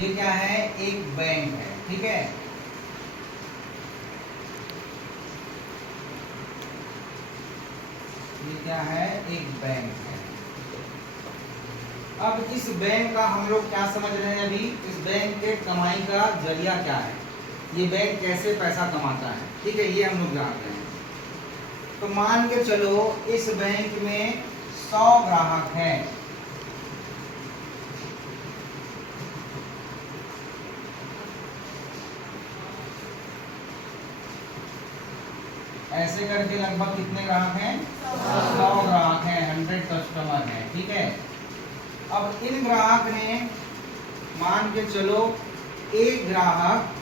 ये क्या है, एक बैंक है, ठीक है। ये क्या है, एक बैंक है। अब इस बैंक का हम लोग क्या समझ रहे हैं अभी, इस बैंक के कमाई का जरिया क्या है, ये बैंक कैसे पैसा कमाता है, ठीक है, ये हम लोग जानते हैं। तो मान के चलो इस बैंक में 100 ग्राहक हैं। ऐसे करके लगभग कितने ग्राहक हैं, 100 ग्राहक हैं, 100 कस्टमर हैं, ठीक है। अब इन ग्राहक ने मान के चलो एक ग्राहक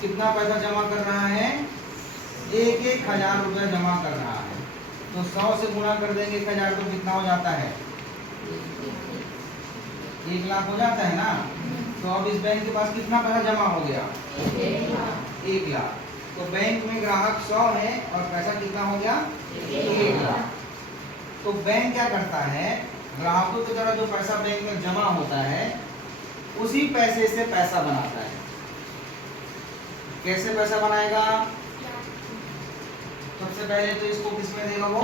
कितना पैसा जमा कर रहा है, 1,000 रुपया जमा कर रहा है। तो 100 से गुणा कर देंगे 1,000 तो कितना हो जाता है, 1 लाख हो जाता है ना। तो अब इस बैंक के पास कितना पैसा जमा हो गया, 1 लाख। तो बैंक में ग्राहक 100 है और पैसा कितना हो गया, 1 लाख। तो बैंक क्या करता है, ग्राहकों की तरह जो पैसा बैंक में जमा होता है उसी पैसे से पैसा बनाता है। कैसे पैसा बनाएगा, सबसे पहले तो इसको किसमें देगा, वो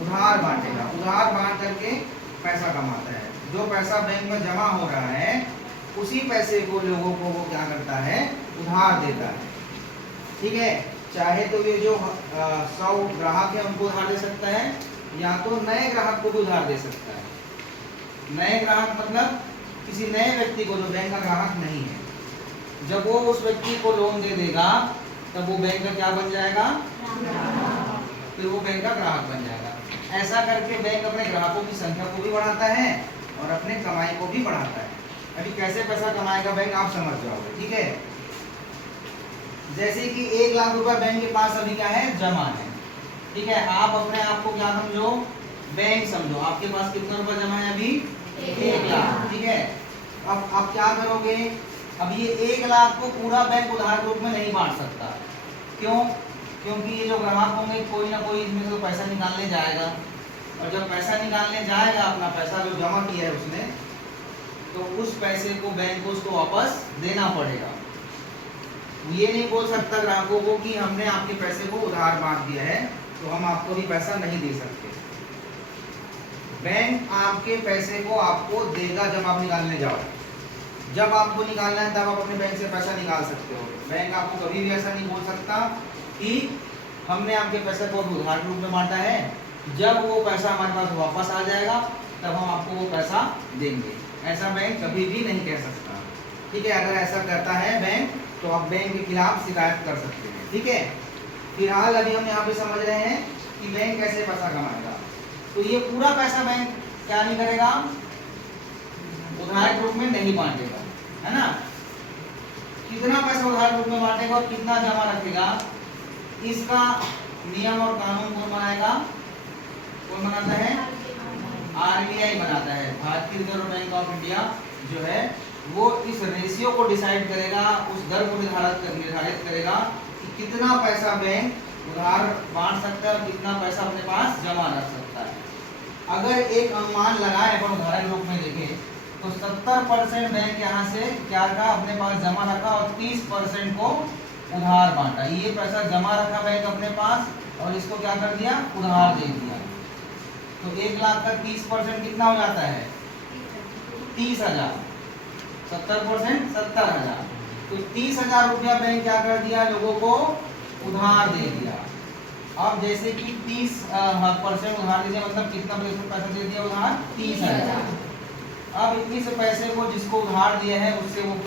उधार बांटेगा, उधार बांट करके पैसा कमाता है। जो पैसा बैंक में जमा हो रहा है उसी पैसे को लोगों को वो क्या करता है, उधार देता है, ठीक है। चाहे तो ये जो 100 ग्राहक है उनको उधार दे सकता है, या तो नए ग्राहक को भी उधार दे सकता है। नए ग्राहक मतलब किसी नए व्यक्ति को जो बैंक का ग्राहक नहीं है, जब वो उस व्यक्ति को लोन दे देगा तब वो बैंक का क्या बन जाएगा, फिर वो बैंक का ग्राहक बन जाएगा। ऐसा करके बैंक अपने ग्राहकों की संख्या को भी बढ़ाता है और अपने कमाई को भी बढ़ाता है। अभी कैसे पैसा कमाएगा बैंक आप समझ जाओगे, ठीक है। जैसे कि 1 लाख रुपया बैंक के पास अभी क्या है, जमा है, ठीक है। आप अपने आप को क्या समझो, बैंक समझो। आपके पास कितना रुपया जमा है अभी, 1 लाख, ठीक है। अब आप क्या करोगे, अब ये 1 लाख को पूरा बैंक उधार रूप में नहीं बांट सकता। क्यों, क्योंकि ये जो ग्राहक होंगे कोई ना कोई इसमें से पैसा निकालने जाएगा, और जब पैसा निकालने जाएगा अपना पैसा जो जमा किया है उसने, तो उस पैसे को बैंक को उसको वापस देना पड़ेगा। ये नहीं बोल सकता ग्राहकों को कि हमने आपके पैसे को उधार बांट दिया है तो हम आपको भी पैसा नहीं दे सकते। बैंक आपके पैसे को आपको देगा जब आप निकालने जाओ। जब आपको निकालना है तब आप अपने बैंक से पैसा निकाल सकते हो। बैंक आपको कभी भी ऐसा नहीं बोल सकता कि हमने आपके पैसे को उधार रूप में बांटा है, जब वो पैसा हमारे पास वापस आ जाएगा तब हम आपको वो पैसा देंगे। ऐसा बैंक कभी भी नहीं कह सकता, ठीक है। अगर ऐसा करता है बैंक तो आप बैंक के खिलाफ शिकायत कर सकते हैं, ठीक है। फिलहाल अभी हम यहाँ पे समझ रहे हैं कि बैंक कैसे पैसा कमाएगा। तो ये पूरा पैसा बैंक क्या नहीं करेगा, उधार रूप में नहीं बांटेगा, है ना। कितना पैसा उधार रूप में बांटेगा और कितना जमा रखेगा, इसका नियम और कानून कौन बनाएगा, कौन बनाता है, RBI बनाता है। भारतीय रिजर्व बैंक ऑफ इंडिया जो है वो इस रेशियो को डिसाइड करेगा, उस दर को निर्धारित करेगा कि कितना पैसा बैंक उधार बांट सकता है और कितना पैसा अपने पास जमा रख सकता है। अगर एक अनुमान लगाए अपन उदाहरण रूप में देखें तो 70% बैंक यहाँ से क्या रखा, अपने पास जमा रखा और 30% को उधार बांटा। ये पैसा जमा रखा बैंक अपने पास और इसको क्या कर दिया, उधार दे दिया। तो 1 लाख का 30% कितना हो जाता है, 30,000। 70% 70,000। तो 30,000 रुपया बैंक क्या कर दिया, लोगों को उधार दे दिया। अब जैसे कि 30% उधार दे दिया, मतलब कितना प्रतिशत पैसा दे दिया उधार, 30,000। अब इस पैसे को जिसको उधार दिया है उससे वो